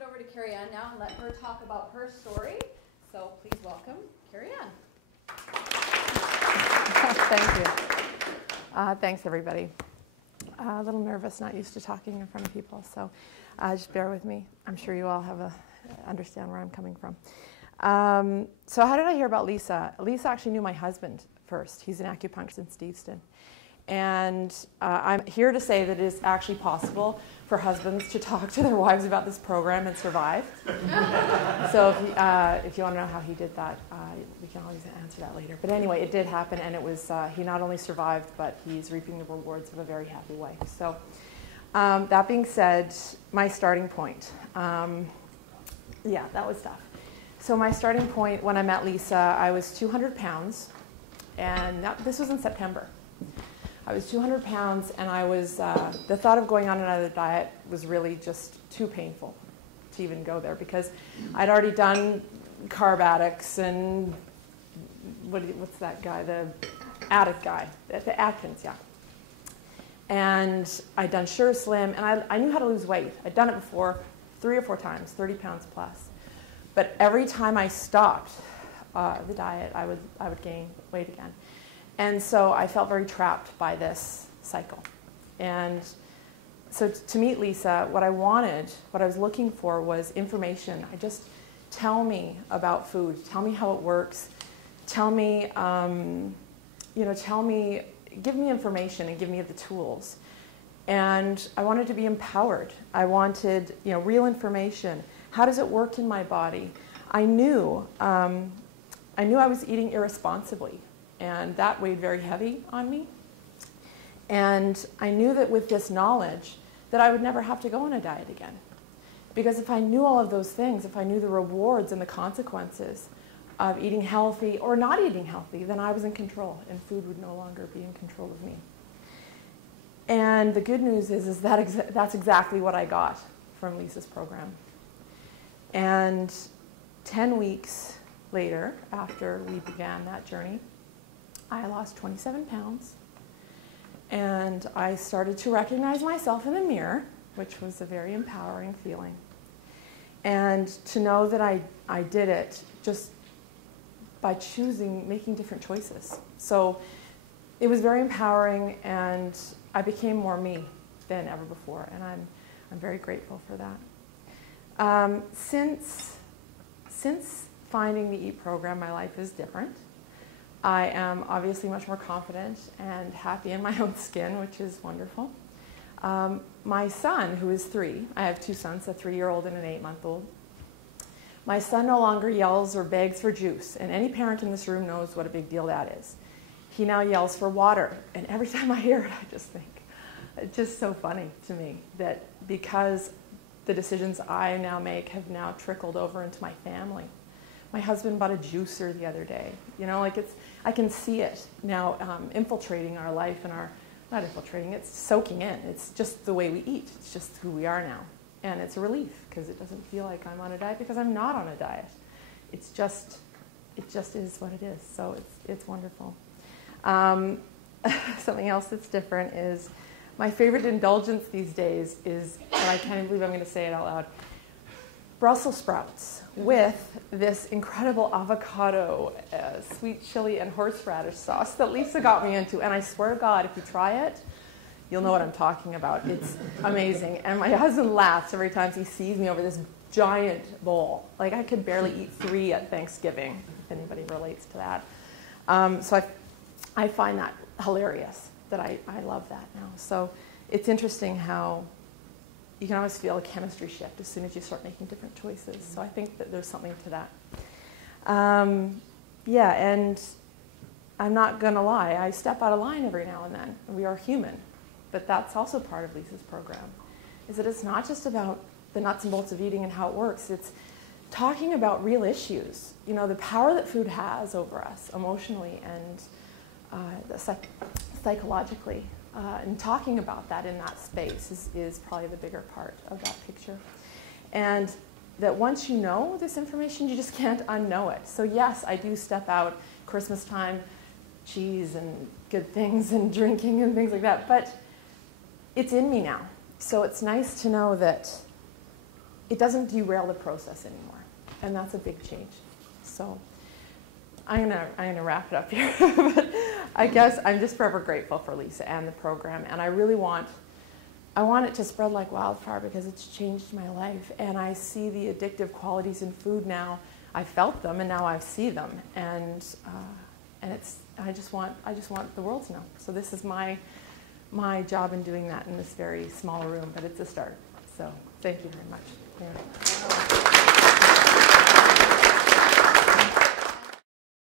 it over to Keri-Anne now and let her talk about her story. So please welcome Keri-Anne. Thank you. Thanks, everybody. A little nervous, not used to talking in front of people, so just bear with me. I'm sure you all understand where I'm coming from. So how did I hear about Lisa? Lisa actually knew my husband first. He's an acupuncturist in Steveston. And I'm here to say that it is actually possible for husbands to talk to their wives about this program and survive. So if you want to know how he did that, we can always answer that later. But anyway, it did happen, and it was he not only survived, but he's reaping the rewards of a very happy wife. So that being said, my starting point. Yeah, that was tough. So my starting point when I met Lisa, I was 200 pounds, and this was in September. I was 200 pounds, and I was, the thought of going on another diet was really just too painful to even go there, because I'd already done carb addicts and, what's that guy, the addict guy, the Atkins, yeah. And I'd done Sure Slim, and I knew how to lose weight. I'd done it before 3 or 4 times, 30 pounds plus. But every time I stopped the diet, I would gain weight again. And so I felt very trapped by this cycle. And so to meet Lisa, what I wanted, what I was looking for was information. Tell me about food. Tell me how it works. Tell me, give me information and give me the tools. And I wanted to be empowered. I wanted, real information. How does it work in my body? I knew I was eating irresponsibly. And that weighed very heavy on me. And I knew that with this knowledge that I would never have to go on a diet again. Because if I knew all of those things, if I knew the rewards and the consequences of eating healthy or not eating healthy, then I was in control, and food would no longer be in control of me. And the good news is that that's exactly what I got from Lisa's program. And 10 weeks later, after we began that journey, I lost 27 pounds, and I started to recognize myself in the mirror, which was a very empowering feeling. And to know that I did it just by making different choices. So it was very empowering, and I became more me than ever before, and I'm very grateful for that. Since finding the E.A.T program, my life is different. I am obviously much more confident and happy in my own skin, which is wonderful. My son, who is 3, I have 2 sons, a 3-year-old and an 8-month-old. My son no longer yells or begs for juice, and any parent in this room knows what a big deal that is. He now yells for water, and every time I hear it, I just think, it's just so funny to me that because the decisions I now make have now trickled over into my family. My husband bought a juicer the other day. I can see it now infiltrating our life and not infiltrating, it's soaking in. It's just the way we eat. It's just who we are now. And it's a relief because it doesn't feel like I'm on a diet because I'm not on a diet. It just is what it is. So it's wonderful. Something else that's different is my favorite indulgence these days is, and I can't even believe I'm going to say it out loud, Brussels sprouts with this incredible avocado, sweet chili, and horseradish sauce that Lisa got me into. And I swear to God, if you try it, you'll know what I'm talking about. It's amazing. And my husband laughs every time he sees me over this giant bowl. Like I could barely eat 3 at Thanksgiving, if anybody relates to that. So I find that hilarious, that I love that now. So it's interesting how you can always feel a chemistry shift as soon as you start making different choices. So I think that there's something to that. Yeah, and I'm not going to lie. I step out of line every now and then. We are human. But that's also part of Lisa's program, is that it's not just about the nuts and bolts of eating and how it works. It's talking about real issues. The power that food has over us emotionally and psychologically. And talking about that in that space is probably the bigger part of that picture. And that once you know this information, you just can't unknow it. So yes, I do step out Christmas time, cheese and good things and drinking and things like that, but it's in me now. So it's nice to know that it doesn't derail the process anymore. And that's a big change. So I'm gonna wrap it up here. But I guess I'm just forever grateful for Lisa and the program. And I really want it to spread like wildfire because it's changed my life. And I see the addictive qualities in food now. I felt them and now I see them. And I just want the world to know. So this is my job in doing that in this very small room, but it's a start. So thank you very much. Yeah.